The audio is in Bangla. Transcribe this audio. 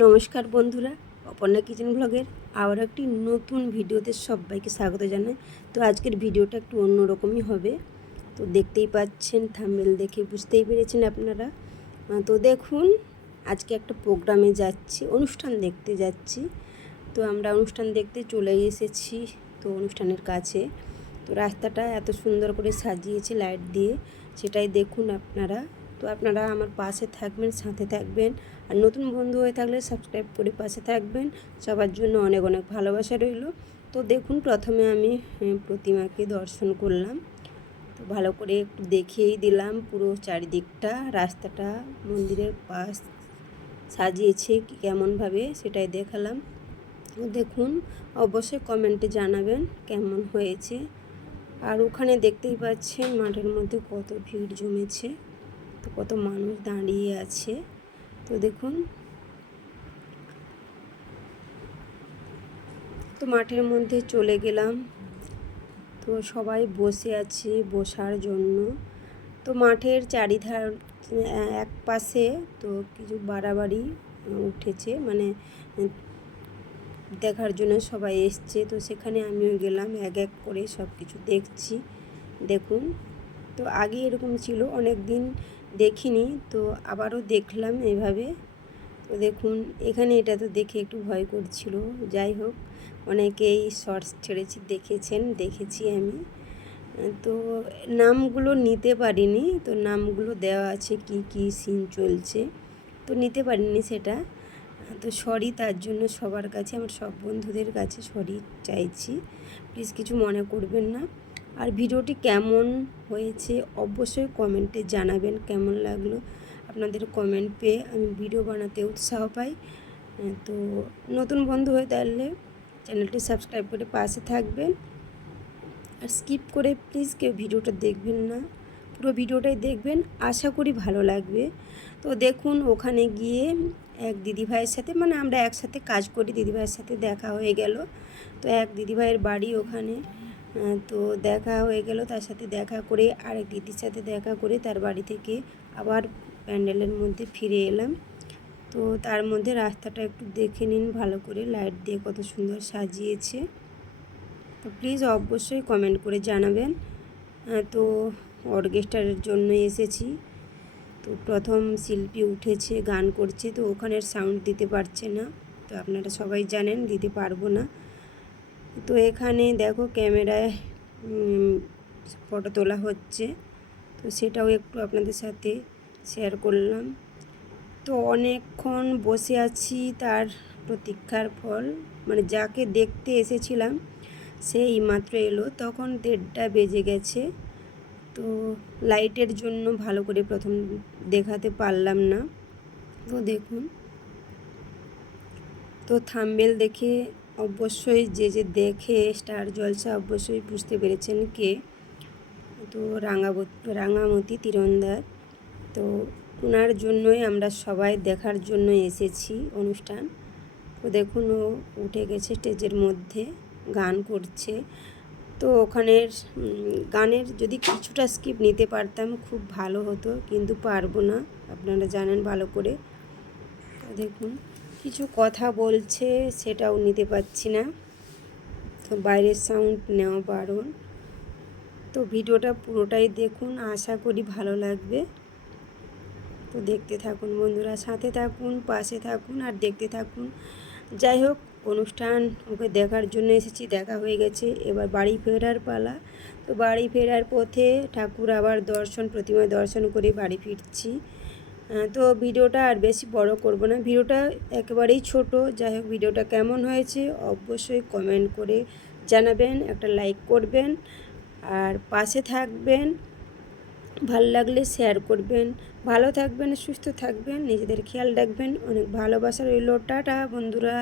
নমস্কার বন্ধুরা, অপর্ণা কিচেন ব্লগের আবার একটি নতুন ভিডিওতে সবাইকে স্বাগত জানাই। তো আজকের ভিডিওটা একটু অন্যরকমই হবে। তো দেখতেই পাচ্ছেন, থাম্বনেল দেখে বুঝতেই পেরেছেন আপনারা। তো দেখুন, আজকে একটা প্রোগ্রামে যাচ্ছি, অনুষ্ঠান দেখতে যাচ্ছি। তো আমরা অনুষ্ঠান দেখতে চলে এসেছি তো অনুষ্ঠানের কাছে। তো রাস্তাটা এত সুন্দর করে সাজিয়েছে লাইট দিয়ে, সেটাই দেখুন আপনারা। তো আপনারা আমার পাশে থাকবেন, সাথে থাকবেন। আর নতুন বন্ধু হয়ে থাকলে সাবস্ক্রাইব করে পাশে থাকবেন। সবার জন্য অনেক অনেক ভালোবাসা রইল। তো দেখুন, প্রথমে আমি প্রতিমাকে দর্শন করলাম। তো ভালো করে একটু দেখিয়েই দিলাম পুরো চারিদিকটা, রাস্তাটা, মন্দিরের পাশ সাজিয়েছে কেমনভাবে সেটাই দেখালাম। তো দেখুন, অবশ্যই কমেন্টে জানাবেন কেমন হয়েছে। আর ওখানে দেখতেই পাচ্ছেন মাঠের মধ্যে কত ভিড় জমেছে, তো কত মানুষ দাঁড়িয়ে আছে। তো দেখুন, তো মাঠের মধ্যে চলে গেলাম। তো সবাই বসে আছে বসার জন্য। তো মাঠের চারিধার এক পাশে তো কিছু বাড়াবাড়ি উঠেছে, মানে দেখার জন্য সবাই এসছে। তো সেখানে আমিও গেলাম, এক এক করে সব কিছু দেখছি। দেখুন, তো আগে এরকম ছিল, অনেক দিন দেখিনি, তো আবারও দেখলাম এভাবে। তো দেখুন, এখানে এটা তো দেখে একটু ভয় করছিল। যাই হোক, অনেকেই শর্টস ছেড়েছি, দেখেছি আমি। তো নামগুলো নিতে পারিনি, তো নামগুলো দেওয়া আছে কি কি সিন চলছে, তো নিতে পারিনি সেটা। তো সরি তার জন্য সবার কাছে, আমার সব বন্ধুদের কাছে সরি চাইছি, প্লিজ কিছু মনে করবেন না। আর ভিডিওটি কেমন হয়েছে অবশ্যই কমেন্টে জানাবেন, কেমন লাগলো। আপনাদের কমেন্ট পেয়ে আমি ভিডিও বানাতে উৎসাহ পাই। তো নতুন বন্ধু হয়ে তাহলে চ্যানেলটি সাবস্ক্রাইব করে পাশে থাকবেন। আর স্কিপ করে প্লিজ কেউ ভিডিওটা দেখবেন না, পুরো ভিডিওটাই দেখবেন, আশা করি ভালো লাগবে। তো দেখুন, ওখানে গিয়ে এক দিদিভাইয়ের সাথে, মানে আমরা একসাথে কাজ করি, দিদিভাইয়ের সাথে দেখা হয়ে গেল। তো এক দিদিভাইয়ের বাড়ি ওখানে, তো দেখা হয়ে গেল। তার সাথে দেখা করে আরেক দিদির সাথে দেখা করে তার বাড়ি থেকে আবার প্যান্ডেলের মধ্যে ফিরে এলাম। তো তার মধ্যে রাস্তাটা একটু দেখে নিন ভালো করে, লাইট দিয়ে কত সুন্দর সাজিয়েছে। তো প্লিজ অবশ্যই কমেন্ট করে জানাবেন। তো অর্কেস্ট্রার জন্য এসেছি। তো প্রথম শিল্পী উঠেছে, গান করছে, তো ওখানের সাউন্ড দিতে পারছে না, তো আপনারা সবাই জানেন দিতে পারবো না। তো এখানে দেখো ক্যামেরায় ফটো তোলা হচ্ছে, তো সেটাও একটু আপনাদের সাথে শেয়ার করলাম। তো অনেকক্ষণ বসে আছি, তার প্রতীক্ষার ফল, মানে যাকে দেখতে এসেছিলাম সেই মাত্র এলো, তখন 1:30 বেজে গেছে। তো লাইটের জন্য ভালো করে প্রথম দেখাতে পারলাম না। তো দেখুন, তো থাম্বনেল দেখে অবশ্যই যে দেখে স্টার জলসা অবশ্যই বুঝতে পেরেছেন কে। তো রাঙামতি তীরন্দাজ, তো ওনার জন্যই আমরা সবাই দেখার জন্য এসেছি অনুষ্ঠান। তো দেখুন, ও উঠে গেছে স্টেজের মধ্যে, গান করছে। তো ওখানের গানের যদি কিছুটা স্কিপ নিতে পারতাম খুব ভালো হতো, কিন্তু পারবো না, আপনারা জানেন ভালো করে। তো দেখুন, কিছু কথা বলছে, সেটাও নিতে পারছি না, তো বাইরের সাউন্ড নেওয়া বারণ। তো ভিডিওটা পুরোটাই দেখুন, আশা করি ভালো লাগবে। তো দেখতে থাকুন বন্ধুরা, সাথে থাকুন, পাশে থাকুন আর দেখতে থাকুন। যাই হোক, অনুষ্ঠান ওকে দেখার জন্য এসেছি, দেখা হয়ে গেছে, এবার বাড়ি ফেরার পালা। তো বাড়ি ফেরার পথে ঠাকুর আবার প্রতিমা দর্শন করে বাড়ি ফিরছি। তো ভিডিওটা আর বেশি বড় করব না, ভিডিওটা একেবারেই ছোট। যাই হোক, ভিডিওটা কেমন হয়েছে অবশ্যই কমেন্ট করে জানাবেন, একটা লাইক করবেন আর পাশে থাকবেন। ভালো লাগলে শেয়ার করবেন। ভালো থাকবেন, সুস্থ থাকবেন, নিজেদের খেয়াল রাখবেন। অনেক ভালোবাসা রইল। টাটা বন্ধুরা।